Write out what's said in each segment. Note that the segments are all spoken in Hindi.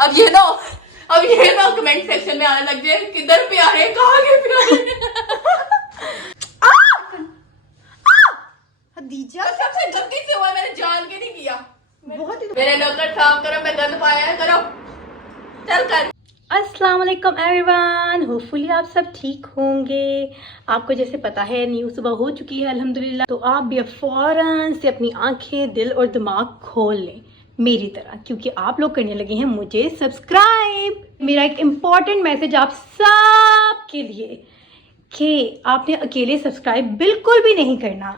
अब ये ना कमेंट सेक्शन में आने लग जाए किधर प्यारे कहाँ के प्यारे। हदीजा सबसे गलती से हुआ, मैंने जान के नहीं किया। बहुत ही मेरे नौकर साफ करो, मैं गंद पाया है, करो चल कर। अस्सलाम वालेकुम एवरीवन, होपफुली आप सब ठीक होंगे। आपको जैसे पता है न्यू सुबह हो चुकी है अल्हम्दुलिल्लाह, तो आप भी अब फौरन से अपनी आंखें, दिल और दिमाग खोल लें मेरी तरह, क्योंकि आप लोग करने लगे हैं मुझे सब्सक्राइब। मेरा एक इम्पॉर्टेंट मैसेज आप सब के लिए कि आपने अकेले सब्सक्राइब बिल्कुल भी नहीं करना।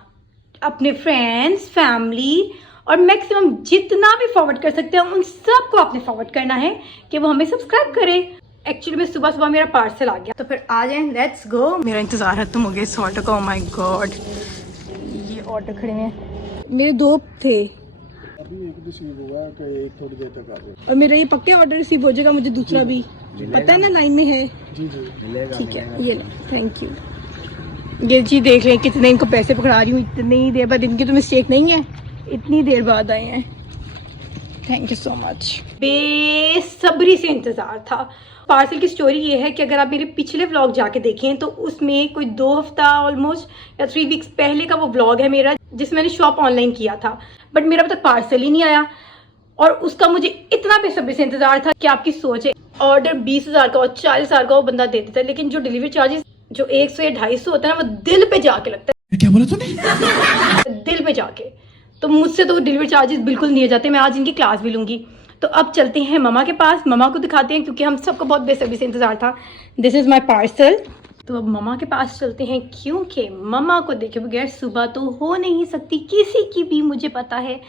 अपने फ्रेंड्स, फैमिली और मैक्सिमम जितना भी फॉरवर्ड कर सकते हैं उन सबको आपने फॉरवर्ड करना है कि वो हमें सब्सक्राइब करें। एक्चुअली में सुबह सुबह मेरा पार्सल आ गया, तो फिर आ जाएं, लेट्स गो। मेरा इंतजार है तुम हो गए इस ऑर्डर का। ओह माय गॉड, ये ऑर्डर खड़े हैं मेरे दो थे, अभी एक रिसीव हुआ तो एक थोड़ी देर तक आ जाएगा। और मेरा ये पक्के ऑर्डर रिसीव हो जाएगा, मुझे दूसरा भी पता है ना, लाइन में है। जी जी ठीक है, ये थैंक यू। ये जी देख लें कितने इनको पैसे पकड़ा रही हूँ, इतनी ही देर बाद, इनकी तो मिस्टेक नहीं है, इतनी देर बाद आए हैं। Thank you so much. बेसब्री से इंतजार था। पार्सल की स्टोरी ये है कि अगर आप मेरे पिछले व्लॉग जाके देखें तो उसमें कोई 2 हफ्ता ऑलमोस्ट या 3 वीक्स पहले का वो व्लॉग है मेरा, जिसमें मैंने शॉप ऑनलाइन किया था, बट मेरा अब तक पार्सल ही नहीं आया। और उसका मुझे इतना बेसब्री से इंतजार था कि आपकी सोच है, ऑर्डर 20,000 का और 40,000 का वो बंदा दे देता है, लेकिन जो डिलीवरी चार्जेस जो 100 या 250 होता है ना, वो दिल पे जाके लगता है। क्या बोला तूने? दिल पे जाके। तो मुझसे तो डिलीवरी चार्जेस बिल्कुल नहीं जाते। मैं आज इनकी क्लास भी लूंगी। तो अब चलते हैं ममा के पास, ममा को दिखाते हैं, क्योंकि हम सबको बहुत बेसब्री से इंतजार था। This is my parcel. तो अब ममा के पास चलते हैं, क्योंकि ममा को देखे बगैर सुबह तो हो नहीं सकती किसी की भी, मुझे पता है,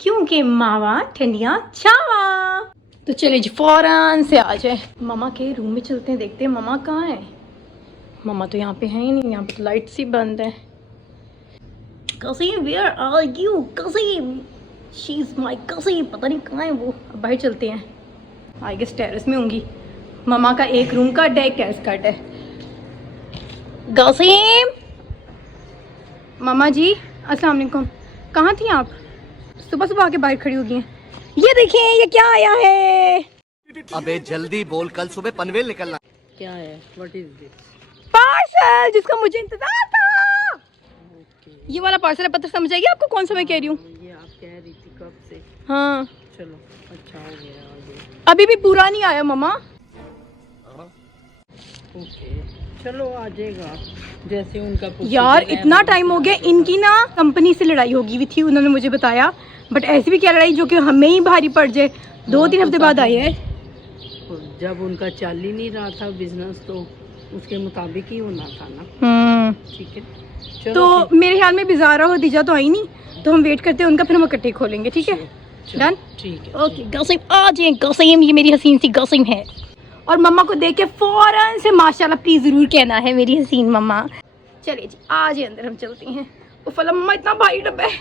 क्योंकि मावा ठंडिया छावा। तो चले जी फौरन से आ जाए। ममा के रूम में चलते हैं, देखते हैं ममा कहाँ है। ममा तो यहाँ पे है ही नहीं, यहाँ पे तो लाइट सी बंद है। कसीम, where are you? कसीम, she is my कसीम, पता नहीं कहाँ है वो। अब बाहर चलते हैं, आई गेस टेरेस में होंगी। ममा का एक रूम का अड्डा, एक टेरेस का अड्डा है। कसीम, ममा जी अस्सलाम वालेकुम, कहाँ थी आप? सुबह सुबह आके बाहर खड़ी हो गई हैं। ये देखिए ये क्या आया है। अबे जल्दी बोल, कल सुबह पनवेल निकलना। क्या है? What is this? पार्सल जिसका मुझे इंतजार था। ये वाला पार्सल है, पता समझ आएगी आपको कौन सा मैं कह रही हूँ? ये आप कह रही थी कब से। हाँ चलो अच्छा हो गया, आ गया। अभी भी पूरा नहीं आया ममा। ओके चलो आ जाएगा जैसे उनका यार इतना टाइम हो गया, इनकी ना कंपनी से लड़ाई होगी हुई थी, उन्होंने मुझे बताया, बट ऐसी भी क्या लड़ाई जो कि हमें ही भारी पड़ जाए। 2-3 हफ्ते बाद आई है। जब उनका चल ही नहीं रहा था बिजनेस, तो उसके मुताबिक ही होना था ना। ठीक है चलो। तो मेरे ख्याल में बिजारा और हदीजा तो आई नहीं, तो हम वेट करते हैं उनका, फिर हम इकट्ठे खोलेंगे। ठीक है, डन। ठीक है ओके गसीम आ जाए। गसीम, ये मेरी हसीन सी गसीम है। और मम्मा को देख के फौरन से माशाल्लाह प्लीज जरूर कहना है मेरी हसीन मम्मा। चलिए जी आ जाए अंदर, हम चलते हैं। उफला मम्मा इतना भारी डब्बा है,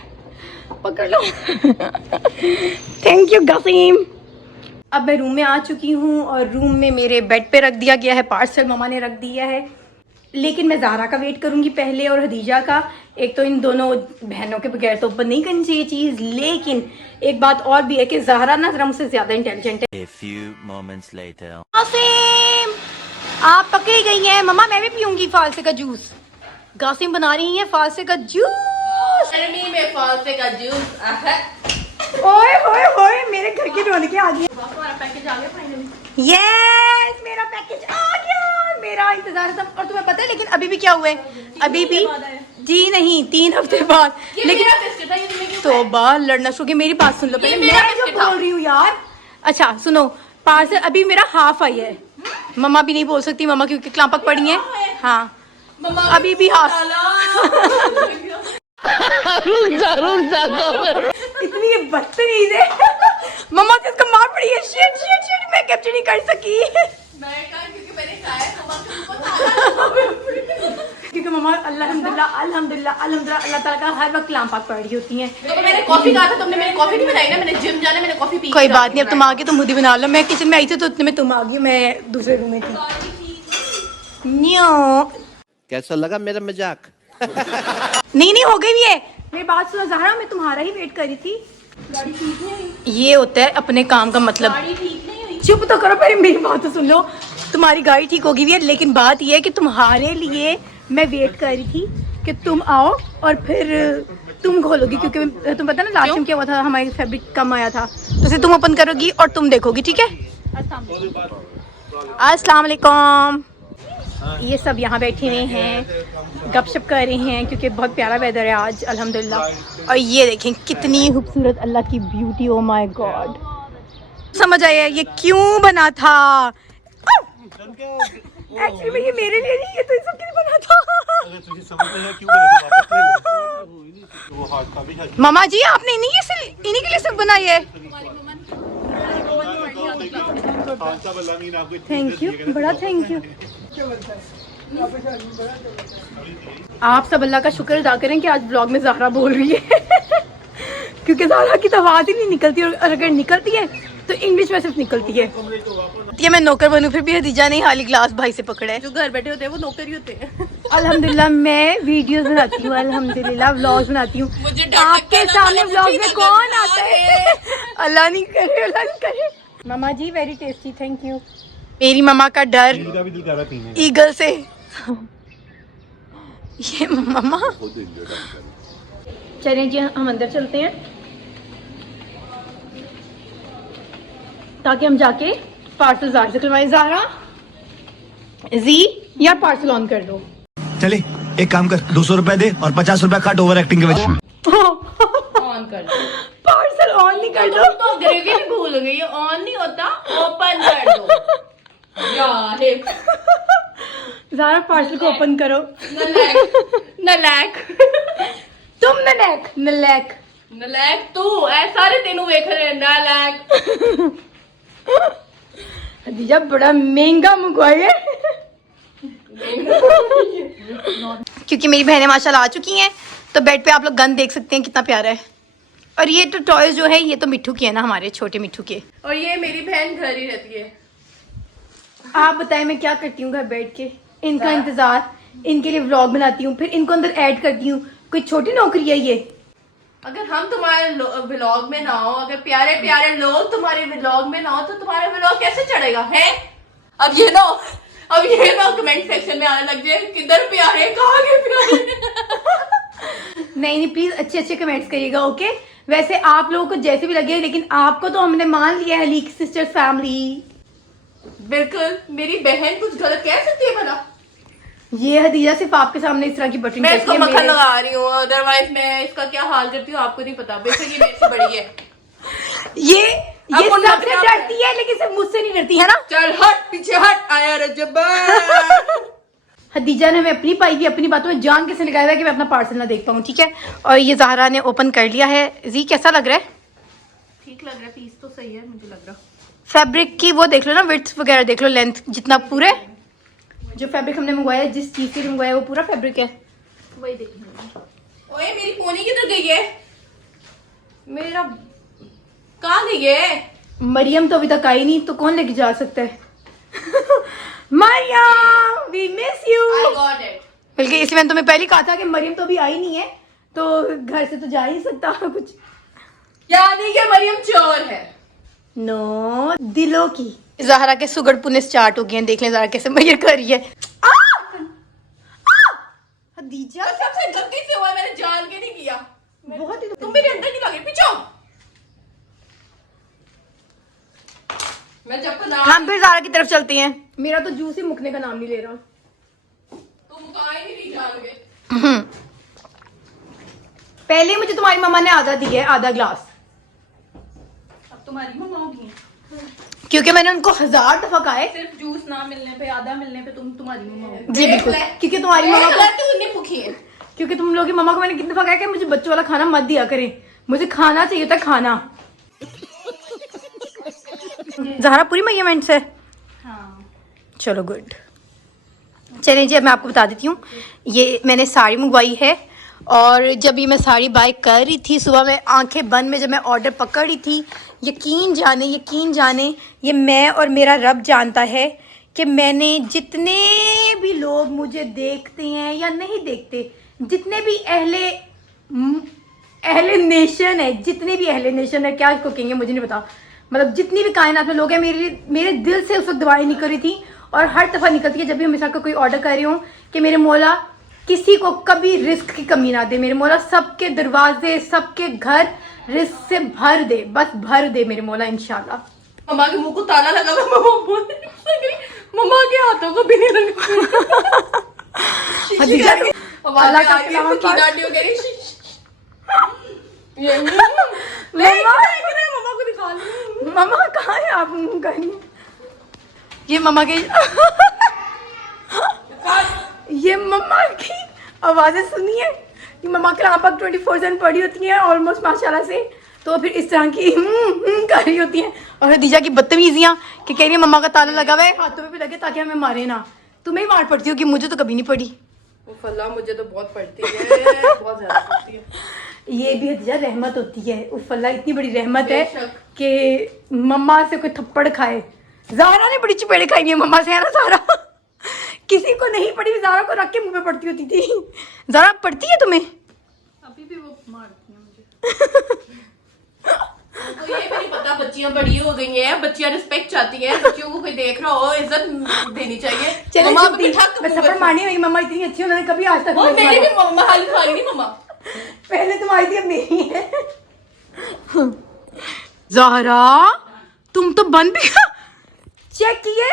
पकड़ लो। Thank you गसीम। अब मैं रूम में आ चुकी हूँ और रूम में मेरे बेड पे रख दिया गया है पार्सल, मम्मा ने रख दिया है। लेकिन मैं ज़ारा का वेट करूँगी पहले और हदीजा का। एक तो इन दोनों बहनों के बगैर तो ओपन नहीं करनी चाहिए चीज़, लेकिन एक बात और भी है कि ज़ारा ना जरा मुझसे ज़्यादा इंटेलिजेंट है। A few moments later. गासिम, आप पकड़ी गई हैं। मम्मा मैं भी पीऊंगी फालसे का जूस। गासिम बना रही है फालसे का जूस। गर्मी में फालसे का जूस। ओए होए होए, मेरे घर की रौनकें आ गई। हमारा पैकेज आ गया फाइनली। यस, मेरा पैकेज आ गया। मेरा इंतजार था। और तुम्हें पता है लेकिन अभी भी क्या हुआ है? अभी भी जी नहीं, 3 हफ्ते बाद। लेकिन तो बार लड़ना शुरू। मेरी बात सुन लो पहले, मैं जो बोल रही हूँ यार। अच्छा सुनो, पार्सल अभी मेरा हाफ आई है। मम्मा भी नहीं बोल सकती, मम्मा क्योंकि क्लांपक पड़ी है। हाँ अभी भी हाफ। इतनी बदतमीज है मम्मा से, इसका मार पड़ी है। शिट शिट शिट, मैं कैप्चर नहीं कर सकी। क्योंकि मैंने खाया क्योंकि मम्मा अल्हम्दुलिल्लाह अल्हम्दुलिल्लाह अल्हम्दुलिल्लाह अल्लाह ताला का हर वक्त कलाम पाक पढ़ रही होती हैं। तो मैंने कॉफी कहा था, तुमने मेरी कॉफी नहीं बनाई ना, मैंने जिम जाना, मैंने कॉफी पी। कोई बात नहीं, अब तुम आ गए, तुम खुद ही बना लो। मैं किचन में आई थी तो उतने में तुम आ गई, मैं दूसरे रूम में थी। न्यो कैसा लगा मेरा मजाक? नहीं हो गई भी है। मेरी बात सुनो ज़हरा, मैं तुम्हारा ही वेट कर रही थी। गाड़ी ठीक नहीं हुई। ये होता है अपने काम का मतलब। गाड़ी ठीक नहीं हुई। चुप तो करो, पहले मेरी बात तो सुन लो। तुम्हारी गाड़ी ठीक होगी भी है, लेकिन बात ये है कि तुम्हारे लिए मैं वेट कर रही थी कि तुम आओ और फिर तुम खोलोगी, क्योंकि तुम पता ना लास्ट टाइम क्या हुआ था, हमारी फैब्रिक कम आया था, तो उसे तुम ओपन करोगी और तुम देखोगी, ठीक है? अस्सलाम वालेकुम। ये सब यहाँ बैठे हुए हैं, गपशप कर रहे हैं क्योंकि बहुत प्यारा वेदर है आज अल्हम्दुलिल्लाह। और ये देखें कितनी खूबसूरत अल्लाह की ब्यूटी, ओ माय गॉड। समझ आया ये क्यों बना था? एक्चुअली में ये मेरे लिए नहीं, ये तो सबके लिए बना था। मामा जी आपने इन्हीं के लिए सब बनाई है? थैंक यू, बड़ा थैंक यू। आप सब अल्लाह का शुक्र अदा करें कि आज ब्लॉग में ज़हरा बोल रही है क्योंकि ज़हरा की तो आवाज़ ही नहीं निकलती, और अगर निकलती है तो इंग्लिश में सिर्फ निकलती है। ये मैं नौकर बनूं, फिर भी हदीजा ने हाली ग्लास भाई से पकड़ा है। जो घर बैठे होते हैं वो नौकर ही होते हैं। अल्हम्दुलिल्लाह मैं वीडियोस बनाती हूँ, अल्हम्दुलिल्लाह व्लॉग्स बनाती हूँ। आपके सामने व्लॉग में कौन आता है? अल्लाह नहीं करे, अल्लाह नहीं करे। मामा जी वेरी टेस्टी, थैंक यू। मेरी मामा का डर ईगल से। ये मामा चलिए जी हम अंदर चलते हैं ताकि हम जाके पार्सल ज़ाहरा से खुलवाएं। ज़ाहरा जी यार पार्सल ऑन कर दो। चले एक काम कर, 200 रुपए दे और 50 रुपए काट ओवर एक्टिंग के वजह। ऑन कर दो। पार्सल ऑन नहीं कर दो तो अंग्रेजी भी भूल गई, ये ऑन नहीं होता, ओपन कर दो यार। ज़ाहरा पार्सल को ओपन करो। नलैक तुम नलैक नलैक नलैक तू ऐ सारे तेनों वेख रहे नलैक। हदीजा बड़ा महंगा मंगवाया है क्योंकि मेरी बहनें माशाल्लाह आ चुकी हैं, तो बेड पे आप लोग गन देख सकते हैं कितना प्यारा है। और ये तो टॉयज जो है ये तो मिट्ठू के है ना, हमारे छोटे मिट्ठू के। और ये मेरी बहन घर ही रहती है। आप बताएं मैं क्या करती हूँ घर बैठ के? इनका इंतजार, इनके लिए व्लॉग बनाती हूँ, फिर इनको अंदर ऐड करती हूँ। कोई छोटी नौकरी है ये? अगर हम तुम्हारे व्लॉग में ना हो, अगर प्यारे प्यारे लोग तुम्हारे व्लॉग में ना हो, तो तुम्हारा व्लॉग कैसे चढ़ेगा है? अब ये ना कमेंट सेक्शन में आने लग जाए किधर प्यारे कहाँ गए प्यारे। नहीं प्लीज अच्छे अच्छे कमेंट्स करिएगा, ओके? वैसे आप लोगों को जैसे भी लगे, लेकिन आपको तो हमने मान लिया है लीक सिस्टर्स फैमिली। बिल्कुल मेरी बहन कुछ गलत कह सकती है भला? ये हदीजा सिर्फ आपके सामने इस तरह की बटन मैं इसको मक्खन लगा रही हूँ, अदरवाइज मैं इसका क्या हाल करती हूँ आपको नहीं पता। बेशक ये मेरे से बड़ी है। ये सबसे डरती है लेकिन सिर्फ मुझसे नहीं डरती है ना। चल हट पीछे हट, आया रजब। हदीजा ने हमें अपनी पाई की अपनी बातों में जान कैसे लगाया है कि मैं अपना पार्सल ना देख पाऊँ, ठीक है? और ये ज़ाहरा ने ओपन कर लिया है। जी कैसा लग रहा है? ठीक लग रहा है, पीस तो सही है मुझे लग रहा। फैब्रिक की वो देख लो ना, विड्थ वगैरह देख लो, लेंथ जितना पूरे जो फैब्रिक हमने मंगवाया है, जिस चीज के लिए मंगवाया है वो पूरा फैब्रिक है। वही देखना। ओए मेरी पोनी किधर गई है? मेरा कहाँ गई है? मरियम तो अभी तक आई नहीं, तो कौन लेके जा सकता है? Mariam we miss you. I got it. बल्कि इसलिए मैंने तुम्हें पहले कहा था कि मरियम तो अभी आई नहीं है, तो घर से तो जा ही नहीं सकता कुछ। यानी कि मरियम चोर है। नो दिलों की। ज़ाहरा के सुगड़ पुने स्टार्ट हो गए हैं, देख लें ज़ाहरा कैसे मैयर कर रही है। हदीजा सबसे गलती से हुआ, मैंने जान के नहीं किया। बहुत ही तुम मेरे अंदर की लगे पीछे। मैं जब ना हम फिर ज़ाहरा की तरफ चलते हैं। मेरा तो जूस ही मुकने का नाम नहीं ले रहा। तुम कहीं नहीं जाओगे। पहले मुझे तुम्हारी मम्मा ने आधा दिया है, आधा ग्लास। अब तुम्हारी मम्मा होगी, क्योंकि मैंने उनको 1000 दफा कहा है। सिर्फ जूस ना मिलने पे, आधा मिलने पे तुम्हारी मम्मा होगी। जी बिल्कुल, क्योंकि तुम्हारी मम्मा को, तू नहीं भूखी है। क्योंकि तुम लोग की मम्मा को मैंने कितनी दफा कहा कि मुझे बच्चों वाला खाना मत दिया करें, मुझे खाना चाहिए था खाना। ज़ाहरा पूरी मेजरमेंट से? हाँ। चलो गुड। चलिए जी अब मैं आपको बता देती हूँ, ये मैंने साड़ी मंगवाई है। और जब ये मैं साड़ी बाय कर रही थी सुबह में आंखें बंद में, जब मैं ऑर्डर पकड़ रही थी, यकीन जाने ये मैं और मेरा रब जानता है कि मैंने जितने भी लोग मुझे देखते हैं या नहीं देखते, जितने भी अहले नेशन है, जितने भी अहले नेशन है, क्या इसको कहेंगे मुझे नहीं पता, मतलब जितनी भी कायनात में लोग हैं मेरे दिल से उस वक्त दुआएं निकल रही थी, और हर दफा निकलती है जब भी हम मिसाल का कोई ऑर्डर कर रही हूँ कि मेरे मौला किसी को कभी रिस्क की कमी ना दे, मेरे मौला सबके दरवाजे सबके घर रिस्क से भर दे, बस भर दे मेरे मौला इंशाल्लाह। मम्मा के मुंह को ताला लगा हुआ, मम्मा बोल रही है, मम्मा के हाथों को भी नहीं लगा। हदीजा के अल्लाह का सलाम सलाम की डांटी हो गई। ये मम्मा मम्मा को दिखा लो। मम्मा कहाँ है आप? कहीं ये मम्मा के ये मम्मा की आवाजें सुनी है। ये मम्मा कलाम पाक 24/7 पढ़ी होती हैं ऑलमोस्ट माशाल्लाह से, तो फिर इस तरह की कर रही होती हैं। और हदीजा की बदतमीजियाँ कि कह रही है मम्मा का ताला लगा हुआ है, हाथों में भी लगे ताकि हमें मारे ना। तुम्हें ही मार पड़ती हो कि मुझे तो कभी नहीं पड़ी। उफ़ मुझे तो बहुत पड़ती है, बहुत ज्यादा पड़ती है। ये भी हदीजा रहमत होती है। उफ़ अल्लाह इतनी बड़ी रहमत है बेशक। कि मम्मा से कोई थप्पड़ खाए। ज़ारा ने बड़ी चपेड़े खाई है मम्मा से, है ना ज़ारा? किसी को नहीं पड़ी, ज़ारा को रख के मुंह पे पड़ती होती थी। ज़ारा पड़ती है तुम्हें? अभी भी वो मारती है मुझे। तो ये भी नहीं पता, बच्चियां बड़ी हो गई हैं, बच्चियां रिस्पेक्ट चाहती हैं, बच्चियों को कोई देख रहा हो इज्जत देनी चाहिए। चले मम्मा चुप थी। ठक मैं थप्पड़ मारनी, मेरी मम्मा इतनी अच्छी, उन्होंने कभी आज तक वो नहीं मेरी मारा। भी मम्मा हाल खाली नहीं मम्मा। पहले तुम्हारी थी अब मेरी है। ज़ारा तुम तो बंद भी चेक किए,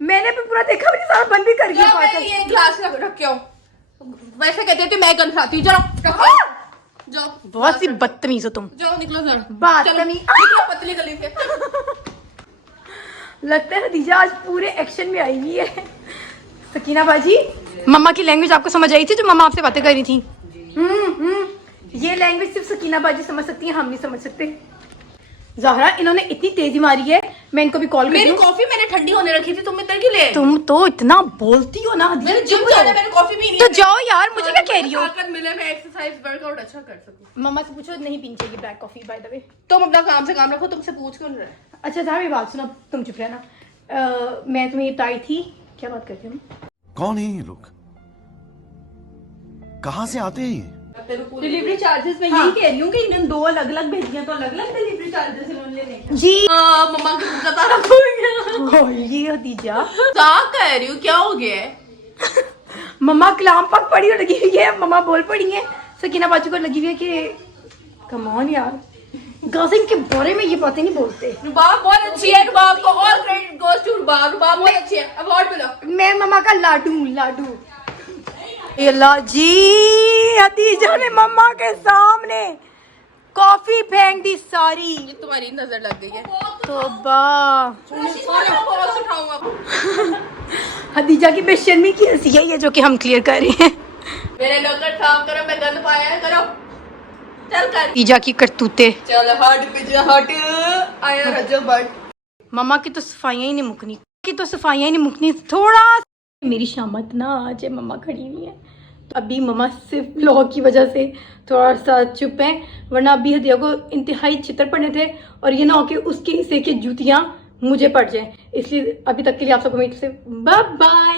मैंने भी पूरा देखा भी नहीं, सारा बंद भी कर दिया क्या मैं पार्सल। ये ग्लास रख के आऊं? वैसे कहते थे मैं गन खाती हूँ। जाओ जाओ बहुत सी बदतमीज हो तुम। जाओ निकलो सर। बदतमीज। निकलो पतली गली से। लगता है हदीजा आज पूरे एक्शन में आई हुई है। सकीना बाजी, मम्मा की लैंग्वेज आपको समझ आई थी जो मम्मा आपसे बातें कर रही थी? ये लैंग्वेज सिर्फ सकीना बाजी समझ सकती है, हम नहीं समझ सकते। ज़ाहरा इन्होंने इतनी तेजी मारी है, मैं इनको भी कॉल कर मेरी दूं। कॉफी मैंने ठंडी होने रखी थी, तुम इधर क्यों ले आई? तुम तो इतना बोलती हो ना हदीजा, मैंने जिम चुप जाना, जाओ। मैंने कॉफी पीनी तो है। जाओ यार, मुझे क्या कह रही हो? ताकत मिले, मैं एक्सरसाइज वर्कआउट अच्छा कर सकूं। मम्मा से पूछो, नहीं पीनी चाहिए black coffee by the way. तुम अपना काम से काम रखो, तुमसे पूछ क्यों रहे? अच्छा ज़ाहरा मेरी बात सुनो, तुम चुप रहना। मैं तुम्हें ये बताई थी, क्या बात करते हम? कौन है ये लोग? कहाँ से आते हैं ये? डिलीवरी चार्जेस मैं यही कह रही हूँ कि इन्होंने 2 अलग-अलग भेजियां, तो अलग-अलग डिलीवरी चार्जेस इन्होंने लेने। जी मम्मा की मुंह का ताला खुल गया। ये हदीजा क्या कह रही हूँ, क्या हो गया है? मम्मा कलाम पाक पढ़ी और लगी हुई है, मम्मा बोल पड़ी है। सकीना बाजू को लगी हुई है कि कम ऑन यार, गाजिम के बारे में ये बातें नहीं बोलते। रुबाब बहुत अच्छी है, रुबाब को ऑल क्रेडिट गोस टू रुबाब। रुबाब बहुत अच्छी है, अवार्ड मिलो। मैं मम्मा का लाडू। ए अल्लाह जी, हदीजा ने मम्मा के सामने कॉफी फेंक दी सारी। ये तुम्हारी नजर लग गई है। तौबा। बहुत उठाऊंगा। हदीजा की बेशर्मी की हंसी है ये जो कि हम क्लियर कर रहे हैं। मेरे नौकर साफ करो, मैं गंद पाया है, करो। चल कर। हदीजा की करतूते। चल हट पिज्जा हट। आया रजो बट। मम्मा की तो सफाइयाँ ही नहीं मुकनी थोड़ा। मेरी शामत ना आज है, मम्मा खड़ी हुई है। तो अभी मम्मा सिर्फ व्लॉग की वजह से थोड़ा सा चुप है, वरना अभी हदिया को इंतहाई चित्र पड़ने थे, और ये ना हो कि उसके हिस्से की जूतियाँ मुझे पड़ जाएं। इसलिए अभी तक के लिए आप सबको मेरी तरफ से बाय बाय।